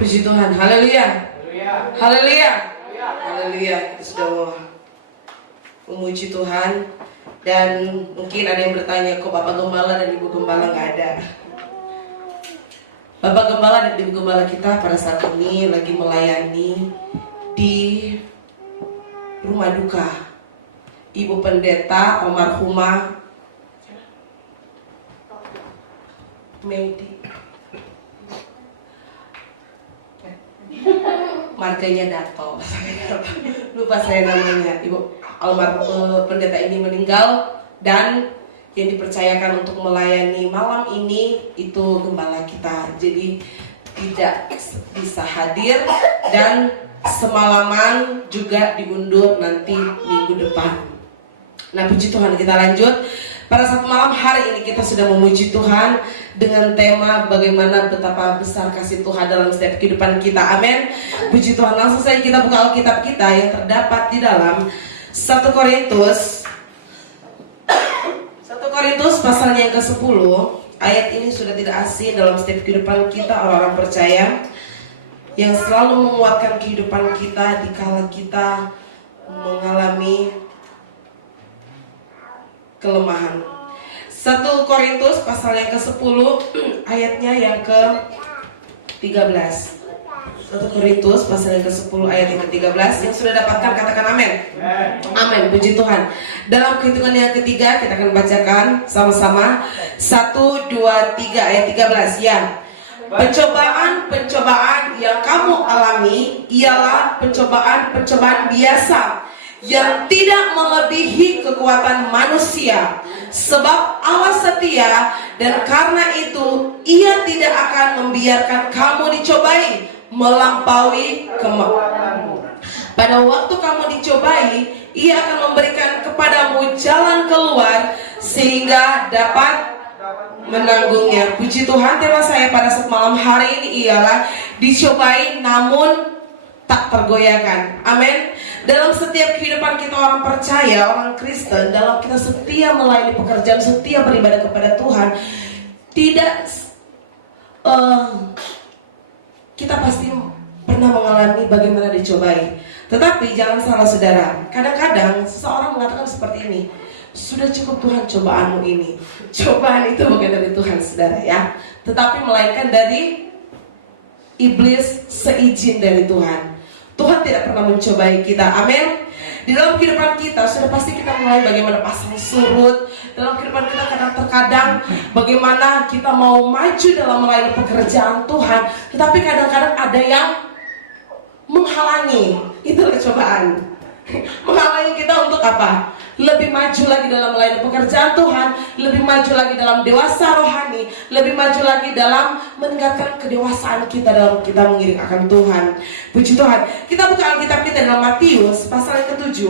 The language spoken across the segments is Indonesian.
Puji Tuhan, haleluya. Haleluya. Haleluya. Kita sudah memuji Tuhan. Dan mungkin ada yang bertanya, kok Bapak Gembala dan Ibu Gembala gak ada? Bapak Gembala dan Ibu Gembala kita pada saat ini lagi melayani di rumah duka Ibu Pendeta almarhumah Medi, marganya Dato, lupa saya namanya. Ibu almarhum pendeta ini meninggal, dan yang dipercayakan untuk melayani malam ini itu gembala kita, jadi tidak bisa hadir, dan semalaman juga diundur nanti minggu depan. Nah, puji Tuhan, kita lanjut. Pada saat malam hari ini kita sudah memuji Tuhan dengan tema bagaimana betapa besar kasih Tuhan dalam setiap kehidupan kita. Amin. Puji Tuhan. Langsung saja kita buka Alkitab kita yang terdapat di dalam 1 Korintus pasalnya yang ke-10. Ayat ini sudah tidak asing dalam setiap kehidupan kita, orang-orang percaya, yang selalu menguatkan kehidupan kita dikala kita mengalami kelemahan. 1 Korintus pasal yang ke-10 ayatnya yang ke-13. 1 Korintus pasal yang ke-10 ayat yang ke-13. Yang sudah dapatkan katakan amin. Amin, puji Tuhan. Dalam kehitungan yang ketiga kita akan bacakan sama-sama. 1, 2, 3 ayat 13 ya. Pencobaan-pencobaan yang kamu alami ialah pencobaan-pencobaan biasa yang tidak melebihi kekuatan manusia, sebab Allah setia, dan karena itu Ia tidak akan membiarkan kamu dicobai melampaui kemampuanmu. Pada waktu kamu dicobai, Ia akan memberikan kepadamu jalan keluar sehingga dapat menanggungnya. Puji Tuhan, tema saya pada saat malam hari ini ialah dicobai namun tak tergoyahkan. Amin. Dalam setiap kehidupan kita orang percaya, orang Kristen, dalam kita setia melayani pekerjaan, setia beribadah kepada Tuhan, tidak kita pasti pernah mengalami bagaimana dicobai. Tetapi jangan salah saudara, kadang-kadang seseorang mengatakan seperti ini, sudah cukup Tuhan cobaanmu ini. Cobaan itu bukan dari Tuhan saudara ya, tetapi melainkan dari iblis seizin dari Tuhan. Tuhan tidak pernah mencobai kita, amin. Di dalam kehidupan kita sudah pasti kita mulai bagaimana pasang surut. Dalam kehidupan kita kadang-kadang bagaimana kita mau maju dalam melayani pekerjaan Tuhan, tetapi kadang-kadang ada yang menghalangi. Itulah cobaan. Menghalangi kita untuk apa? Lebih maju lagi dalam melayani pekerjaan Tuhan, lebih maju lagi dalam dewasa rohani, lebih maju lagi dalam meningkatkan kedewasaan kita dalam kita mengiring akan Tuhan. Puji Tuhan. Kita buka Alkitab kita dalam Matius pasal yang ke-7.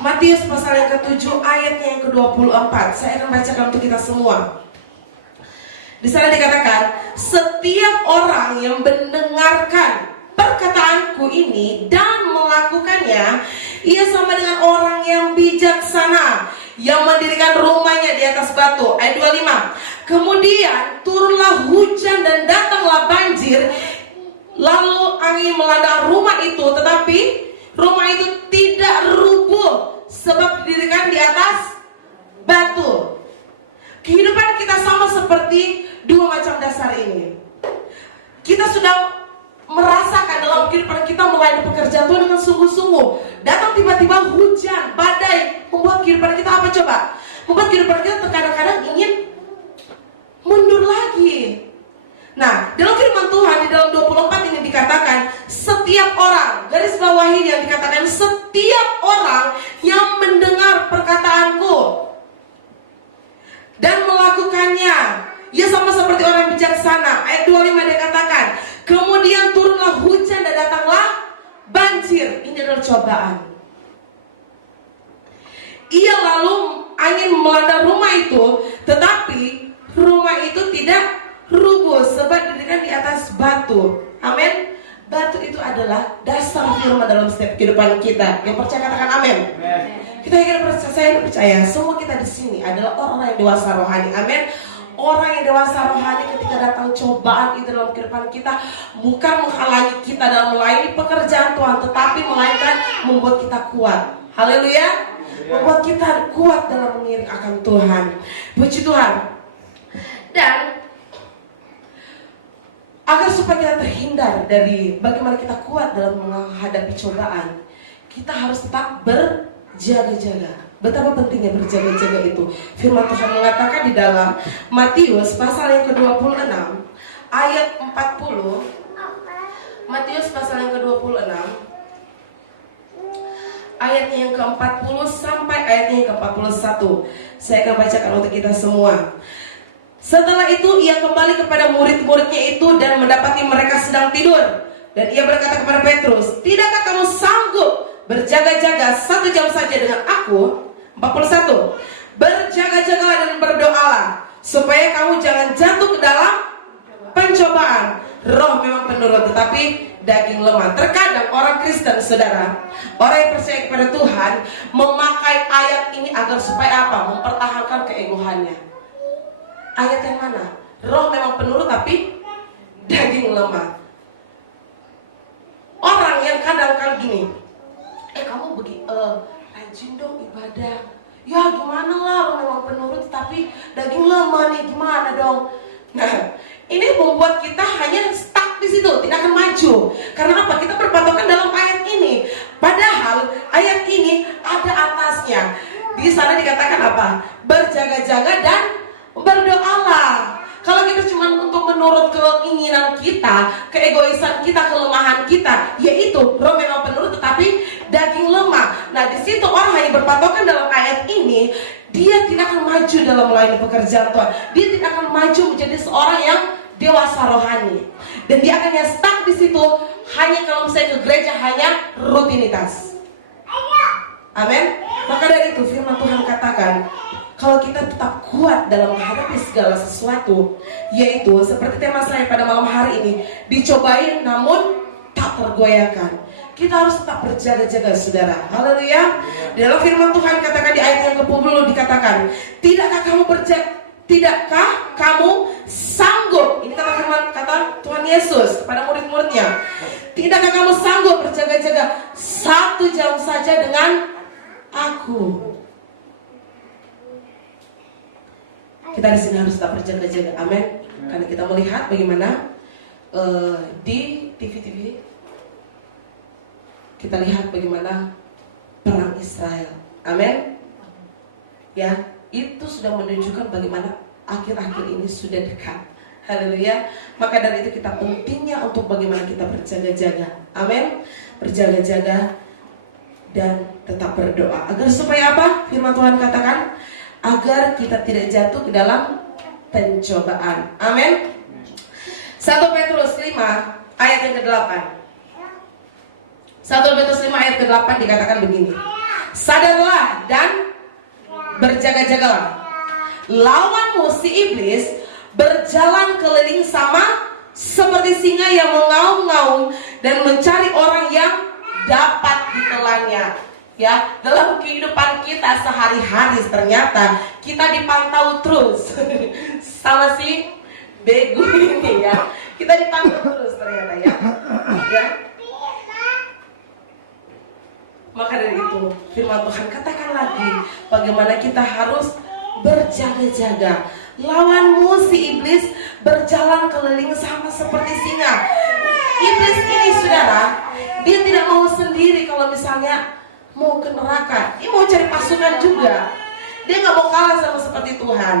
Matius pasal yang ke-7 ayatnya yang ke-24. Saya akan bacakan untuk kita semua. Di sana dikatakan, setiap orang yang mendengarkan perkataanku ini dan melakukannya, ia sama dengan orang yang bijaksana yang mendirikan rumahnya di atas batu. Ayat 25. Kemudian turunlah hujan dan datanglah banjir, lalu angin melanda rumah itu, tetapi rumah itu tidak rubuh sebab didirikan di atas batu. Kehidupan kita sama seperti dua macam dasar ini. Kita sudah merasakan dalam kehidupan kita melayani pekerjaan Tuhan dengan sungguh-sungguh. Datang tiba-tiba hujan, badai, membuat kehidupan kita apa coba? Membuat kehidupan kita terkadang-kadang ingin mundur lagi. Nah, dalam firman Tuhan di dalam 24 ini dikatakan, setiap orang, garis bawahi yang dikatakan setiap orang yang mendengar perkataanku dan melakukannya, ia sama seperti orang bijaksana. Ayat 25 dikatakan, kemudian turunlah hujan dan datanglah banjir. Ini adalah cobaan. Ia lalu angin melanda rumah itu, tetapi rumah itu tidak rubuh sebab didirikan di atas batu. Amin. Batu itu adalah dasar firman dalam setiap kehidupan kita. Yang percaya katakan amin. Kita ingin percaya, saya percaya semua kita di sini adalah orang yang dewasa rohani. Amin. orang yang dewasa rohani ketika datang cobaan itu dalam kehidupan kita, bukan menghalangi kita dalam melayani pekerjaan Tuhan, tetapi melainkan membuat kita kuat. Haleluya. Membuat kita kuat dalam mengiring akan Tuhan. Puji Tuhan. Dan agar supaya kita terhindar dari bagaimana kita kuat dalam menghadapi cobaan, kita harus tetap berjaga-jaga. Betapa pentingnya berjaga-jaga itu. Firman Tuhan mengatakan di dalam Matius pasal yang ke-26 ayat 40. Matius pasal yang ke-26 ayatnya yang ke-40 sampai ayatnya yang ke-41. Saya akan bacakan untuk kita semua. Setelah itu ia kembali kepada murid-muridnya itu dan mendapati mereka sedang tidur. Dan ia berkata kepada Petrus, "Tidakkah kamu sanggup berjaga-jaga 1 jam saja dengan aku?" 41. "Berjaga-jagalah dan berdoalah, supaya kamu jangan jatuh ke dalam pencobaan. Roh memang penurut, tetapi daging lemah." Terkadang orang Kristen, saudara, orang yang percaya kepada Tuhan, memakai ayat ini agar supaya apa? Mempertahankan keegoannya. Ayat yang mana? Roh memang penurut tapi daging lemah. Orang yang kadang-kadang gini, kamu rajin dong ibadah. Ya gimana lah, roh memang penurut tapi daging lemah nih, gimana dong? Nah, ini membuat kita hanya stuck di situ, tidak akan maju. Karena apa? Kita berpatokan dalam ayat ini. Padahal ayat ini ada atasnya. Di sana dikatakan apa? Berjaga-jaga dan berdoalah. Kalau kita cuma untuk menurut keinginan kita, keegoisan kita, kelemahan kita, yaitu roh memang penurut tetapi daging lemah. Nah, di situ orang hanya berpatokan dalam ayat ini, dia tidak akan maju dalam melayani pekerjaan Tuhan. Dia tidak akan maju menjadi seorang yang dewasa rohani. Dan dia akan stuck di situ, hanya kalau misalnya ke gereja hanya rutinitas. Amin. Maka dari itu firman Tuhan katakan, kalau kita tetap kuat dalam menghadapi segala sesuatu, yaitu seperti tema saya pada malam hari ini, dicobain namun tak tergoyahkan. Kita harus tetap berjaga-jaga, saudara. Haleluya. Di dalam firman Tuhan katakan di ayat yang ke-10 dikatakan, tidakkah kamu sanggup? Ini kata Tuhan Yesus kepada murid-muridnya. Tidakkah kamu sanggup berjaga-jaga 1 jam saja dengan aku? Kita di sini harus tetap berjaga-jaga, amin. Karena kita melihat bagaimana di TV kita lihat bagaimana perang Israel, amin. Ya, itu sudah menunjukkan bagaimana akhir-akhir ini sudah dekat. Haleluya. Maka dari itu kita pentingnya untuk bagaimana kita berjaga-jaga, amin. Berjaga-jaga dan tetap berdoa agar supaya apa? Firman Tuhan katakan, agar kita tidak jatuh ke dalam pencobaan. Amin. 1 Petrus 5 ayat yang ke-8. 1 Petrus 5 ayat ke-8 dikatakan begini. Sadarlah dan berjaga-jagalah. Lawanmu si iblis berjalan keliling sama seperti singa yang mengaum-ngaum dan mencari orang yang dapat ditelannya. Ya, dalam kehidupan kita sehari-hari ternyata kita dipantau terus sama si bego ini ya. Kita dipantau terus ternyata ya. Maka dari itu firman Tuhan katakan lagi bagaimana kita harus berjaga-jaga. Lawanmu si iblis berjalan keliling sama seperti singa. Iblis ini, saudara, dia tidak mau sendiri. Kalau misalnya mau ke neraka, dia mau cari pasukan juga. Dia gak mau kalah sama seperti Tuhan.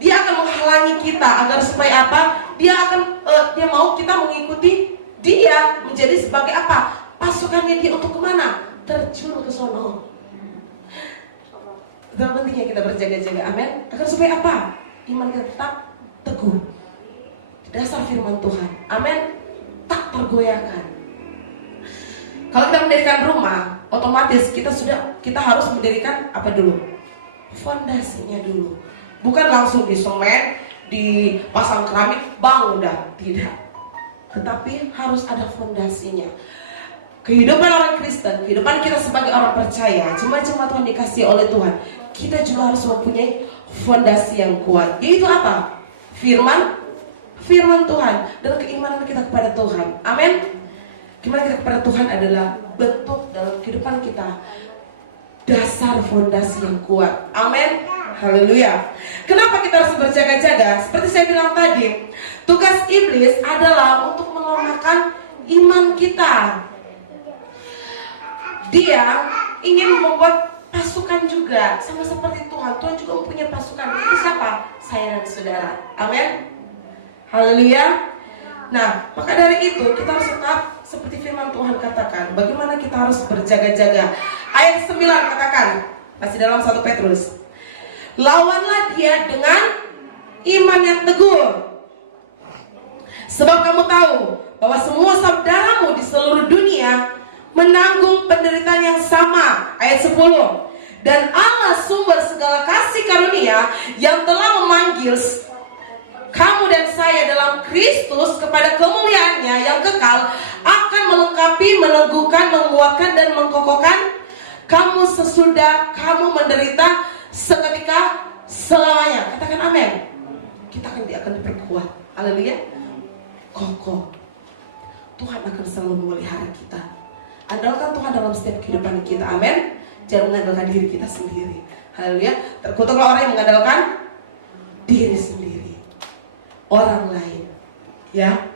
Dia akan menghalangi kita agar supaya apa? Dia mau kita mengikuti dia menjadi sebagai apa? Pasukannya dia untuk kemana? Terjun ke sono. Dan pentingnya kita berjaga-jaga, amin. Agar supaya apa? Iman kita tetap teguh di dasar firman Tuhan, amin. Tak tergoyahkan. Kalau kita mendirikan rumah, otomatis kita harus mendirikan apa dulu? Fondasinya dulu. Bukan langsung di semen, dipasang keramik, bang udah, tidak. Tetapi harus ada fondasinya. Kehidupan orang Kristen, kehidupan depan kita sebagai orang percaya, jemaat-jemaat Tuhan dikasih oleh Tuhan, kita juga harus mempunyai fondasi yang kuat. Yaitu apa? Firman Tuhan dan keimanan kita kepada Tuhan. Amin. Keimanan kita kepada Tuhan adalah bentuk dalam kehidupan kita dasar fondasi yang kuat. Amin. Haleluya. Kenapa kita harus berjaga-jaga? Seperti saya bilang tadi, tugas iblis adalah untuk melemahkan iman kita. Dia ingin membuat pasukan juga, sama seperti Tuhan. Tuhan juga mempunyai pasukan. Itu siapa? Saya dan saudara. Amin. Haleluya. Nah, maka dari itu kita harus tetap seperti firman Tuhan katakan. Bagaimana kita harus berjaga-jaga. Ayat 9 katakan, masih dalam 1 Petrus. Lawanlah dia dengan iman yang teguh. Sebab kamu tahu bahwa semua saudaramu di seluruh dunia menanggung penderitaan yang sama. Ayat 10. Dan Allah sumber segala kasih karunia yang telah memanggil kamu dan saya dalam Kristus kepada kemuliaannya yang kekal akan melengkapi, meneguhkan, menguatkan dan mengkokohkan kamu sesudah kamu menderita seketika selamanya. Katakan amin. Kita akan diperkuat. Haleluya. Kokoh. Tuhan akan selalu memelihara kita. Andalkan Tuhan dalam setiap kehidupan kita. Amin. Jangan mengandalkan diri kita sendiri. Haleluya. Terkutuklah orang yang mengandalkan diri sendiri, orang lain. Ya.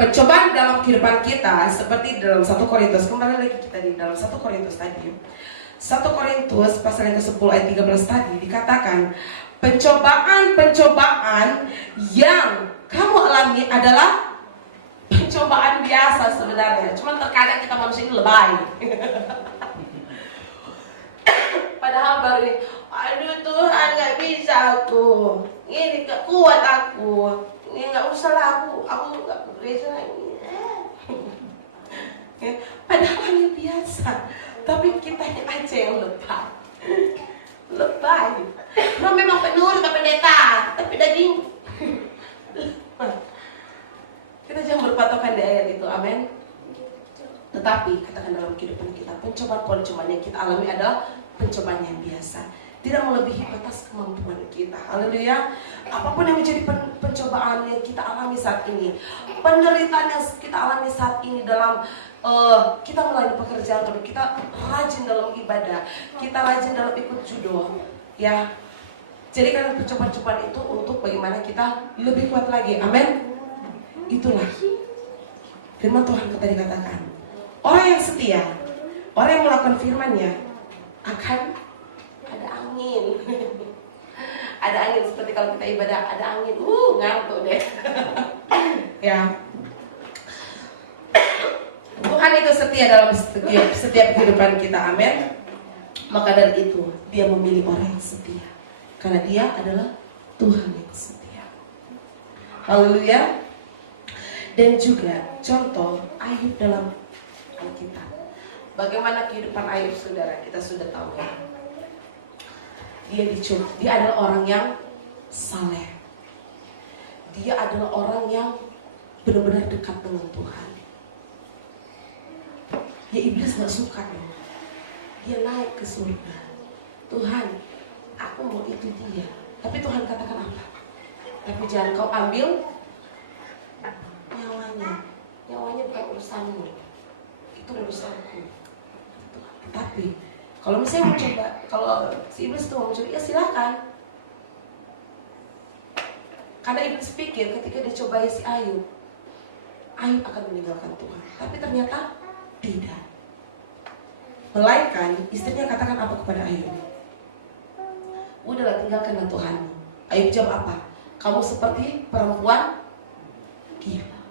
Pencobaan dalam kehidupan kita seperti dalam 1 Korintus. Kembali lagi kita di dalam 1 Korintus tadi. 1 Korintus pasal yang ke-10 ayat 13 tadi dikatakan, pencobaan-pencobaan yang kamu alami adalah pencobaan biasa sebenarnya. Cuman terkadang kita manusia ini lebay. Padahal baru ini, aduh Tuhan gak bisa aku, ini gak kuat aku, ini gak usah lah aku gak bisa lagi. Padahal hanya biasa, tapi kita aja yang lebay. Nah, memang penurut ke pendeta, tapi daging. Kita jangan berpatokan di ayat itu, amin. Tetapi katakan dalam kehidupan kita, pencobaan yang kita alami adalah pencobaan yang biasa, tidak melebihi batas kemampuan kita. Haleluya. Apapun yang menjadi pencobaan yang kita alami saat ini, penderitaan yang kita alami saat ini dalam kita melayani pekerjaan, kita rajin dalam ibadah, kita rajin dalam ikut judo, ya. Jadikan pencobaan-pencobaan itu untuk bagaimana kita lebih kuat lagi. Amin. Itulah firman Tuhan tadi katakan. Orang yang setia, orang yang melakukan firman-Nya akan ada angin. Ada angin seperti kalau kita ibadah, ada angin. Ngantuk deh. Ya. Tuhan itu setia dalam setiap kehidupan kita. Amin. Maka dari itu Dia memilih orang yang setia, karena Dia adalah Tuhan yang setia. Haleluya. Dan juga contoh Ayub dalam Alkitab. Bagaimana kehidupan Ayub, saudara? Kita sudah tahu ya. Dia adalah orang yang saleh. Dia adalah orang yang benar-benar dekat dengan Tuhan. Ya, iblis gak suka dong. Dia naik ke surga. Tuhan, aku mau itu dia. Tapi Tuhan katakan apa? Tapi jangan kau ambil nyawanya. Nyawanya bukan urusanmu, itu urusanku. Tapi kalau misalnya mau coba, kalau si iblis itu mau coba, ya silakan. Karena iblis pikir ketika dia cobai si Ayub akan meninggalkan Tuhan. Tapi ternyata tidak. Melainkan istrinya katakan apa kepada Ayub? Udahlah, tinggalkanlah Tuhanmu. Ayub jawab apa? Kamu seperti perempuan gila.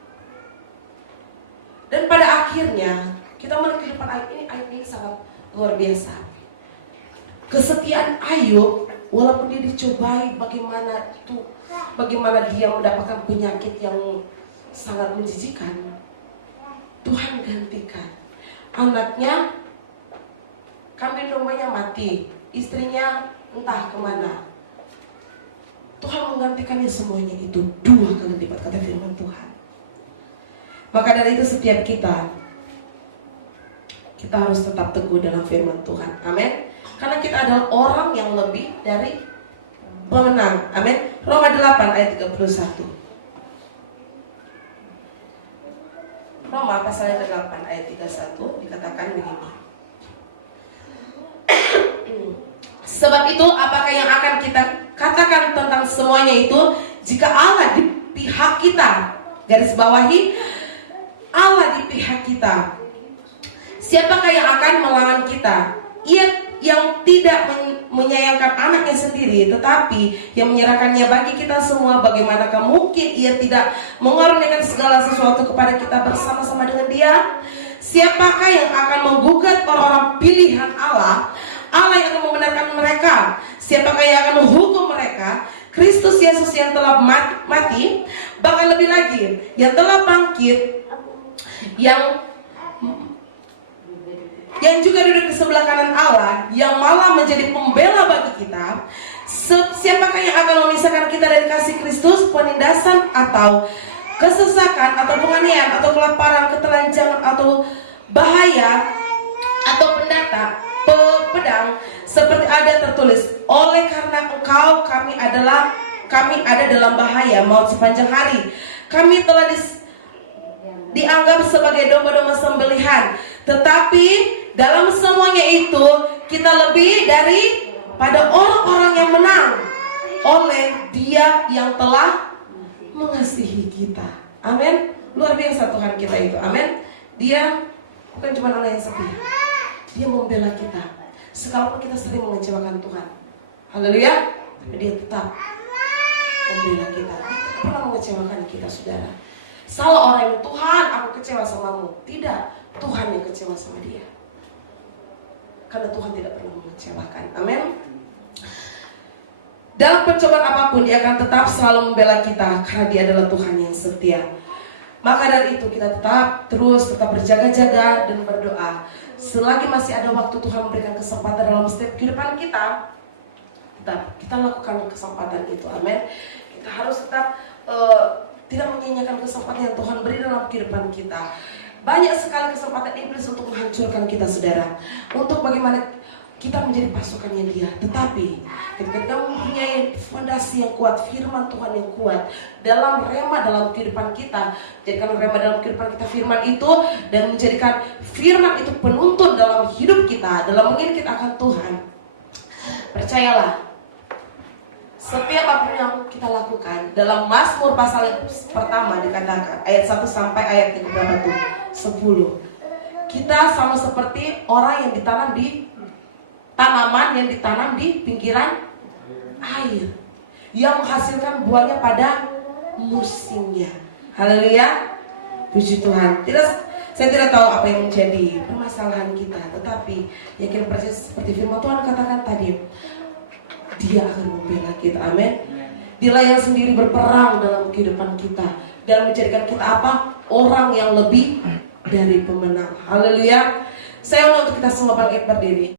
Dan pada akhirnya kita melihat kehidupan Ayub ini sangat luar biasa. Kesetiaan Ayub, walaupun dia dicobai bagaimana dia mendapatkan penyakit yang sangat menjijikan, Tuhan gantikan. Anaknya, kambing dombanya mati, istrinya entah kemana. Tuhan menggantikannya semuanya itu 2 kali lipat, kata firman Tuhan. Maka dari itu setiap kita kita harus tetap teguh dalam firman Tuhan. Amin. Karena kita adalah orang yang lebih dari pemenang. Amin. Roma 8 ayat 31. Roma pasal 8 ayat 31 dikatakan begini. Sebab itu apakah yang akan kita katakan tentang semuanya itu? Jika Allah di pihak kita, garis bawahi, Allah di pihak kita, siapakah yang akan melawan kita? Ia yang tidak menyayangkan anaknya sendiri, tetapi yang menyerahkannya bagi kita semua, bagaimanakah mungkin ia tidak mengorbankan segala sesuatu kepada kita bersama-sama dengan Dia? Siapakah yang akan menggugat orang-orang pilihan Allah? Allah yang akan membenarkan mereka. Siapakah yang akan menghukum mereka? Kristus Yesus yang telah mati, bahkan lebih lagi, yang telah bangkit, yang juga duduk di sebelah kanan Allah, yang malah menjadi pembela bagi kita. Siapakah yang akan memisahkan kita dari kasih Kristus? Penindasan atau kesesakan atau penganiayaan atau kelaparan, ketelanjangan atau bahaya atau pedang, seperti ada tertulis, oleh karena engkau kami ada dalam bahaya maut sepanjang hari. Kami telah dianggap sebagai domba-domba sembelihan, tetapi dalam semuanya itu kita lebih daripada orang-orang yang menang oleh Dia yang telah mengasihi kita. Amin. Luar biasa Tuhan kita itu. Amin. Dia bukan cuma Allah yang setia, Dia membela kita sekalipun kita sering mengecewakan Tuhan. Haleluya. Dia tetap membela kita. Dia tidak pernah mengecewakan kita, saudara. Salah orang yang, Tuhan aku kecewa samamu. Tidak, Tuhan yang kecewa sama dia. Karena Tuhan tidak pernah mengecewakan. Amin. Dalam pencobaan apapun Dia akan tetap selalu membela kita, karena Dia adalah Tuhan yang setia. Maka dari itu kita tetap berjaga-jaga dan berdoa. Selagi masih ada waktu Tuhan memberikan kesempatan dalam setiap kehidupan kita, tetap kita lakukan kesempatan itu. Amin. Kita harus tetap tidak menyanyiakan kesempatan yang Tuhan beri dalam kehidupan kita. Banyak sekali kesempatan iblis untuk menghancurkan kita, saudara, untuk bagaimana kita menjadi pasukannya Dia. Tetapi ketika kita mempunyai fondasi yang kuat, firman Tuhan yang kuat dalam rema dalam kehidupan kita, jadikan rema dalam kehidupan kita firman itu, dan menjadikan firman itu penuntun dalam hidup kita, dalam mengiring kita akan Tuhan. Percayalah, setiap apa yang kita lakukan, dalam Mazmur pasal yang pertama dikatakan ayat 1 sampai ayat yang berapa tuh? 10. Kita sama seperti orang yang ditanam di tanaman yang ditanam di pinggiran air, yang menghasilkan buahnya pada musimnya. Haleluya. Puji Tuhan. Saya tidak tahu apa yang menjadi permasalahan kita, tetapi yakin percaya seperti firman Tuhan katakan tadi, Dia akan membela kita. Amin. Dialah yang sendiri berperang dalam kehidupan kita dan menjadikan kita apa? Orang yang lebih dari pemenang. Haleluya. Saya undang untuk kita semua bangkit berdiri.